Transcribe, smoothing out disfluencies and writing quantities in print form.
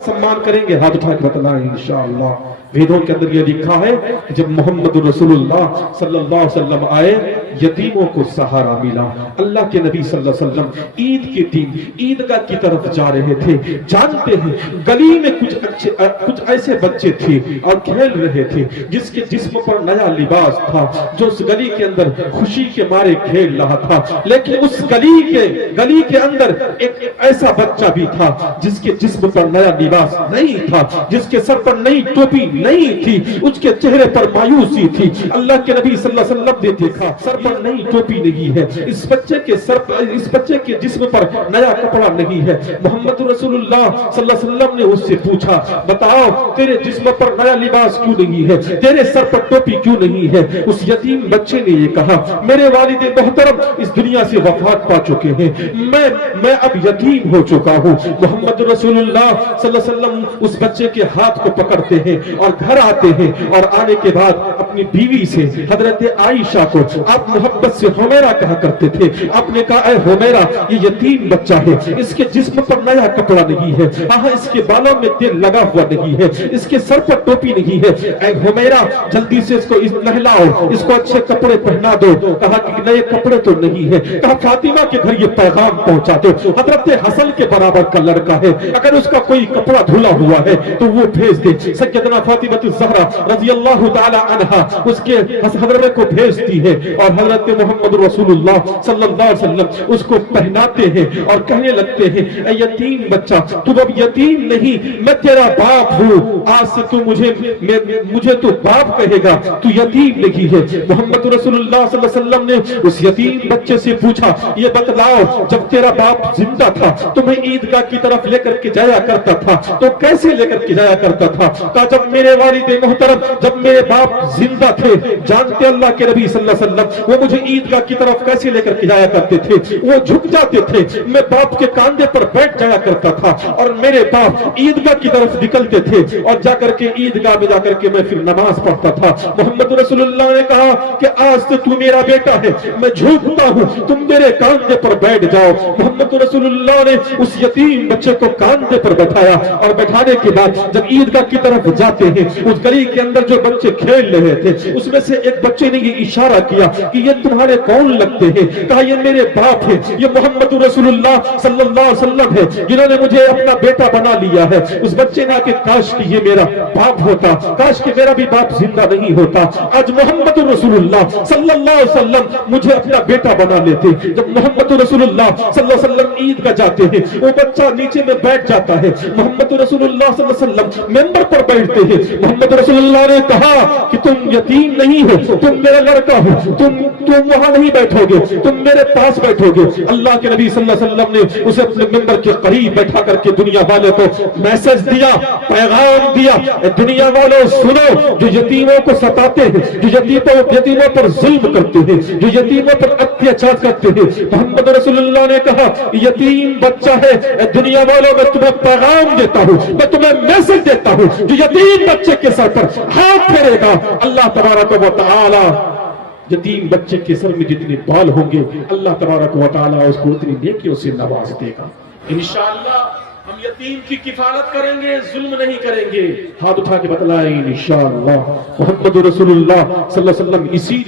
सम्मान करेंगे, हाथ उठा के बतलाएं इंशाअल्लाह। वेदों के अंदर ये लिखा है कि जब मोहम्मद रसूलुल्लाह सल्लल्लाहु अलैहि वसल्लम आए, यतीमों को सहारा मिला। अल्लाह के नबी सल्लल्लाहु अलैहि वसल्लम ईद के दिन ईदगाह की तरफ जा रहे थे। जानते हैं गली में कुछ ऐसे बच्चे थे और खेल रहे थे जिसके जिस्म पर नया लिबास था, जो उस गली के अंदर खुशी के मारे खेल रहा था। लेकिन उस गली के अंदर एक ऐसा बच्चा भी था जिसके जिस्म पर नया लिबास नहीं था, जिसके सर पर नई टोपी नहीं थी, उसके चेहरे पर मायूसी थी। अल्लाह के नबी सल्लल्लाहु अलैहि वसल्लम ने देखा सर पर नई टोपी नहीं है, इस बच्चे के जिस्म पर नया कपड़ा नहीं है। मोहम्मद रसूलुल्लाह सल्लल्लाहु अलैहि वसल्लम ने उससे पूछा, बताओ तेरे जिस्म पर नया लिबास क्यों नहीं है, तेरे सर पर टोपी क्यों नहीं है? उस यतीम बच्चे ने ये कहा, मेरे वालिद मोहतरम इस दुनिया से वफात पा चुके हैं, मैं अब यतीम हो चुका हूँ। मोहम्मद रसूलुल्लाह सल्लल्लाहु अलैहि वसल्लम उस बच्चे के हाथ को पकड़ते हैं और घर आते हैं, और आने के बाद अपनी बीवी से हजरत आयशा को आप मोहब्बत से हुमैरा कहा करते थे। आपने कहा, ऐ हुमैरा, ये यतीम बच्चा है, इसके जिस्म पर नया कपड़ा नहीं है, इसके बालों में तेल लगा हुआ नहीं है, इसके सर पर टोपी नहीं है, ऐ हुमैरा जल्दी से इसको नहलाओ, इसको अच्छे कपड़े पहना दो। कहा कि नए कपड़े तो नहीं है। कहा फातिमा के घर ये पैगाम पहुंचा दो, हजरत हसन के बराबर का लड़का है, अगर उसका कोई कपड़ा धुला हुआ है तो वो भेज दे। सैयदना फातिमा ज़हरा रज़ियल्लाहु ताला अन्हा उसके हजरत को भेजती है और हजरत मोहम्मद रसूलुल्लाह सल्लल्लाहु अलैहि वसल्लम उसको पहनाते हैं और कहने लगते हैं, ऐ यतीम बच्चा, तू अब यतीम नहीं, मैं तेरा बाप हूँ, आज से तू मुझे तो बाप कहेगा, तू यतीम नहीं है। मोहम्मद रसूलुल्लाह सल्लल्लाहु अलैहि वसल्लम ने उस यतीम बच्चे से पूछा, ये बतलाओ जब तेरा बाप जिंदा था तुम्हें ईदगाह की तरफ लेकर के जाया करता था तो कैसे लेकर के जाया करता था? कहा जब मेरे वालिद मोहतरम, जब मेरे बाप जिंदा थे, जानते अल्लाह के नबी सल्लल्लाहु अलैहि वसल्लम वो मुझे ईदगाह की तरफ कैसे लेकर के जाया करते थे? वो झुक जाते थे, मैं बाप के कांधे पर बैठ जाया करता था और मेरे बाप ईदगाह की तरफ निकलते थे और जाकर के ईदगाह में जाकर के मैं फिर नमाज पढ़ता था। मोहम्मद रसूलुल्लाह ने कहा कि आज से तू मेरा बेटा है, मैं झुकता हूँ, तुम मेरे कांधे पर बैठ जाओ। मोहम्मद रसूलुल्लाह ने उस यतीम बच्चे को कांधे पर बैठाया और बैठाने के बाद जब ईदगाह की तरफ जाते हैं, उस गली के अंदर जो बच्चे खेल रहे थे उसमें से एक बच्चे ने ये इशारा किया कि ये तुम्हारे कौन लगते हैं? कहा ये मेरे बाप है, ये मोहम्मद रसूलुल्लाह सल्लल्लाहु अलैहि वसल्लम है जिन्होंने मुझे अपना बेटा बना लिया है। उस बच्चे ने आके काश कि ये मेरा बाप होता, काश कि मेरा भी बाप जिंदा नहीं होता, आज मोहम्मद रसूलुल्लाह सल्लल्लाहु अलैहि वसल्लम मुझे अपना बेटा बना लेते। जब मोहम्मद रसूलुल्लाह सल्लल्लाहु अलैहि वसल्लम ईदगाह जाते हैं, वो बच्चा नीचे में बैठ जाता है, मोहम्मद रसूलुल्लाह सल्लल्लाहु अलैहि वसल्लम मेंबर पर बैठते हैं। मोहम्मद रसूलुल्लाह ने कहा कि तुम यतीम नहीं हो, तुम मेरा लड़का हो, तुम वहां नहीं बैठोगे, तुम मेरे पास बैठोगे। अल्लाह के नबी सल्लल्लाहु अलैहि वसल्लम ने उसे अपने मेंबर के करीब बैठा करके दुनिया वाले को मैसेज दिया, पैगाम दिया, दुनिया वालों सुनो, जो यतीमों को सताते हैं, जो यतीमों पर जुल्म करते हैं, जो यतीमों पर अत्याचार करते हैं, मोहम्मद रसूलुल्लाह ने कहा यतीम बच्चा है, दुनिया वालों मैं तुम्हें पैगाम देता हूँ, मैं तुम्हें मैसेज देता हूँ, जो यतीम बच्चे के सर पर हाथ फेरेगा अल्लाह तबारक व तआला यतीम बच्चे के सर में जितने बाल होंगे अल्लाह तबारक व तआला उसको उतनी नेकियों से नवाज देगा। इंशाअल्लाह हम यतीम की किफालत करेंगे, जुल्म नहीं करेंगे। हाथ उठा के बतलाएं इंशाअल्लाह। मोहम्मद रसूलुल्लाह सल्लल्लाहु अलैहि वसल्लम इसी